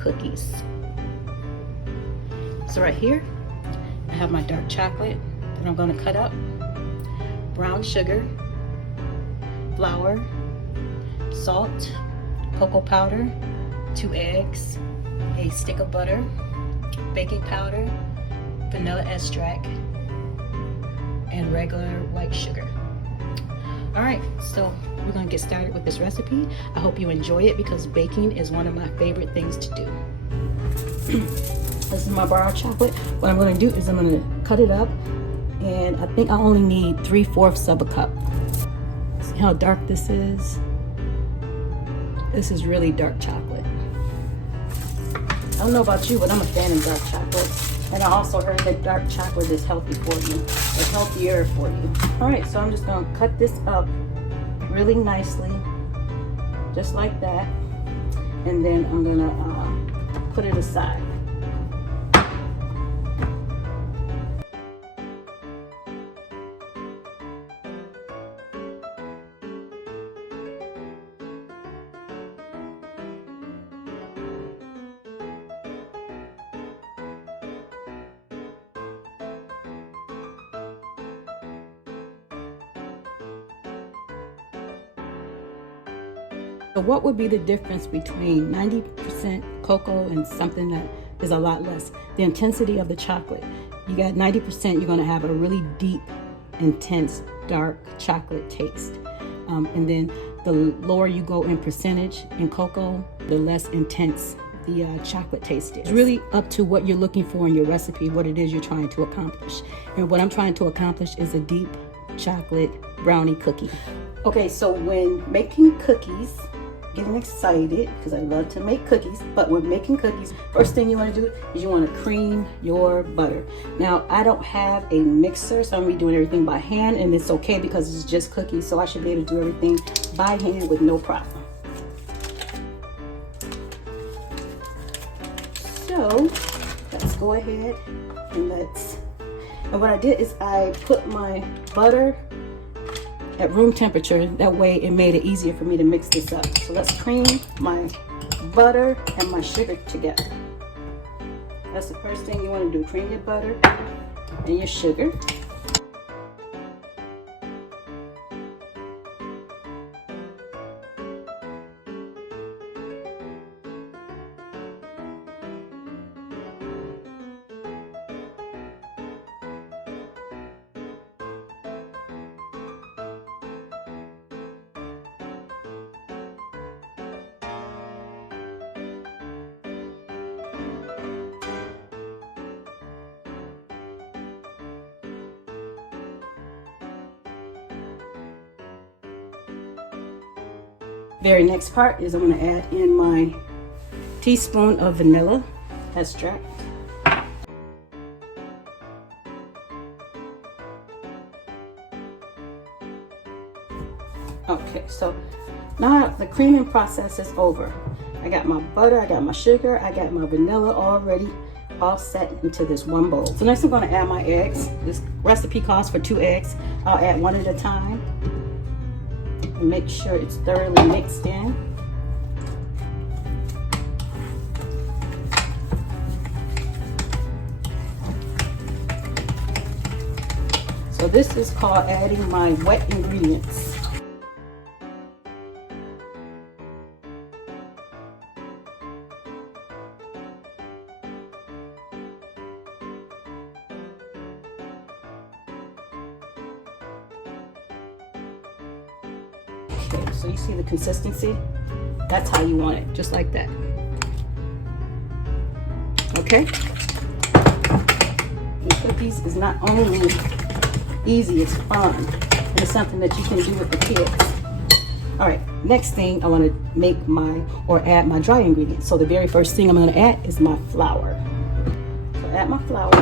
cookies. So right here, I have my dark chocolate that I'm gonna cut up, brown sugar, flour, salt, cocoa powder, 2 eggs, a stick of butter, baking powder, vanilla extract, and regular white sugar. All right, so we're gonna get started with this recipe. I hope you enjoy it because baking is one of my favorite things to do. This is my brown chocolate. What I'm gonna do is I'm gonna cut it up, and I think I only need 3/4 of a cup. See how dark this is? This is really dark chocolate. I don't know about you, but I'm a fan of dark chocolate. And I also heard that dark chocolate is healthy for you. It's healthier for you. All right, so I'm just gonna cut this up really nicely, just like that. And then I'm gonna put it aside. So what would be the difference between 90% cocoa and something that is a lot less? The intensity of the chocolate. You got 90%, you're gonna have a really deep, intense, dark chocolate taste. And then the lower you go in percentage in cocoa, the less intense the chocolate taste is. It's really up to what you're looking for in your recipe, what it is you're trying to accomplish. And what I'm trying to accomplish is a deep chocolate brownie cookie. Okay, so when making cookies, getting excited because I love to make cookies, but when making cookies, first thing you want to do is you want to cream your butter. Now, I don't have a mixer, so I'm going to be doing everything by hand, and it's okay because it's just cookies, so I should be able to do everything by hand with no problem. So, let's go ahead and and what I did is I put my butter at room temperature. That way it made it easier for me to mix this up. So let's cream my butter and my sugar together. That's the first thing you want to do. Cream your butter and your sugar. Very next part is I'm going to add in my teaspoon of vanilla extract. Okay, so now the creaming process is over. I got my butter, I got my sugar, I got my vanilla already all set into this one bowl. So next I'm going to add my eggs. This recipe calls for 2 eggs. I'll add 1 at a time. Make sure it's thoroughly mixed in. So this is called adding my wet ingredients. Okay, so you see the consistency? That's how you want it, just like that. Okay? And cookies is not only easy, it's fun. And it's something that you can do with the kids. All right, next thing I want to make add my dry ingredients. So the very first thing I'm going to add is my flour. So add my flour.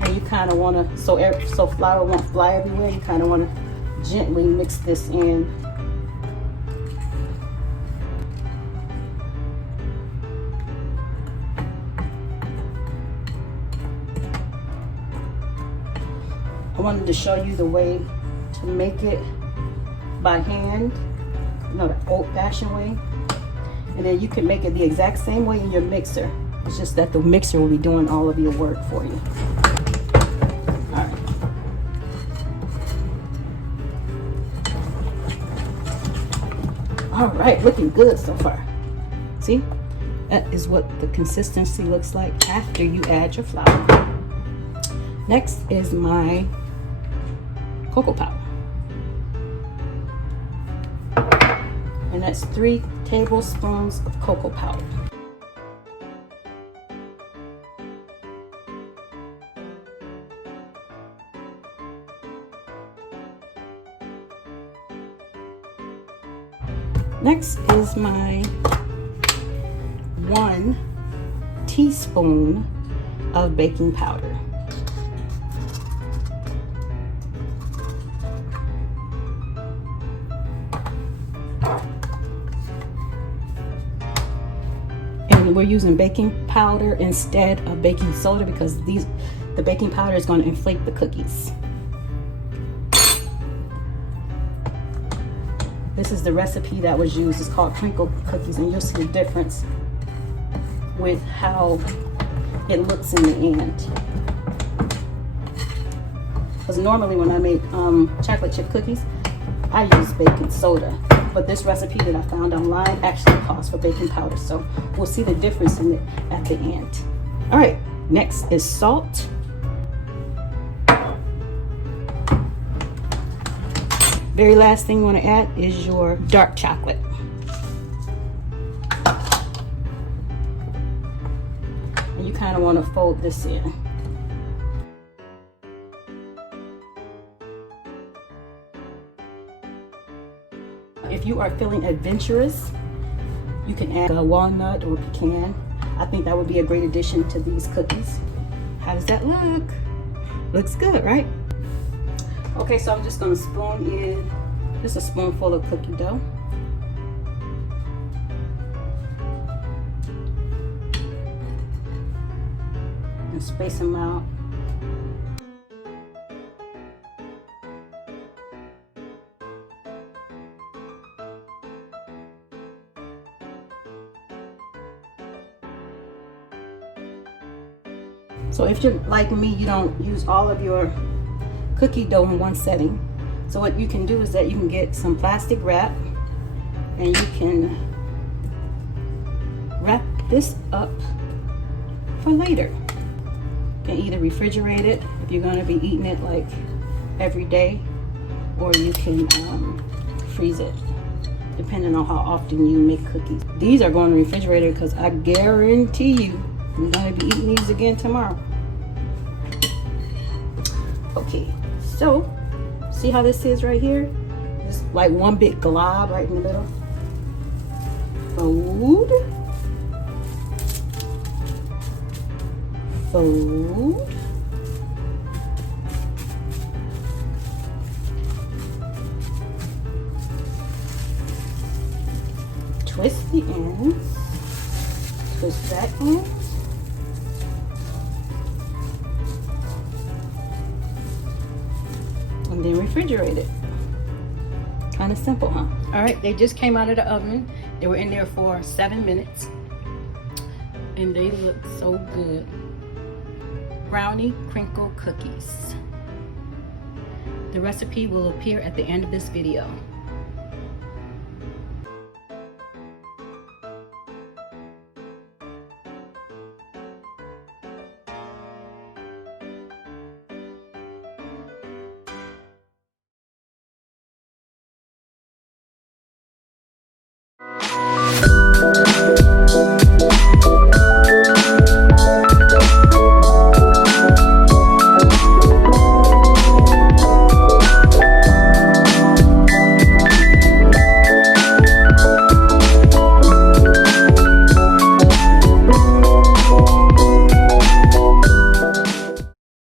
And you kind of want to, so flour won't fly everywhere, you kind of want to gently mix this in. I wanted to show you the way to make it by hand, the old-fashioned way. And then you can make it the exact same way in your mixer. It's just that the mixer will be doing all of your work for you. All right. All right, looking good so far. See? That is what the consistency looks like after you add your flour. Next is my cocoa powder. And that's 3 tablespoons of cocoa powder. Next is my 1 teaspoon of baking powder. And we're using baking powder instead of baking soda because the baking powder is going to inflate the cookies. This is the recipe that was used. It's called Crinkle cookies, and you'll see the difference with how it looks in the end. Because normally when I make chocolate chip cookies, I use baking soda. But this recipe that I found online actually calls for baking powder. So we'll see the difference in it at the end. All right, next is salt. Very last thing you want to add is your dark chocolate. And you kind of want to fold this in. If you are feeling adventurous, you can add a walnut or pecan. I think that would be a great addition to these cookies. How does that look? Looks good, right? Okay, so I'm just going to spoon in just a spoonful of cookie dough. And space them out. So if you're like me, you don't use all of your cookie dough in one setting. So what you can do is that you can get some plastic wrap and you can wrap this up for later. You can either refrigerate it if you're going to be eating it like every day, or you can freeze it depending on how often you make cookies. These are going to the refrigerator because I guarantee you we're going to be eating these again tomorrow. Okay, so see how this is right here? It's like one big glob right in the middle. Fold. Fold. Twist the ends. Twist that end. And then refrigerate it. Kind of simple, huh? All right, they just came out of the oven. They were in there for 7 minutes. And they look so good. Brownie crinkle cookies. The recipe will appear at the end of this video.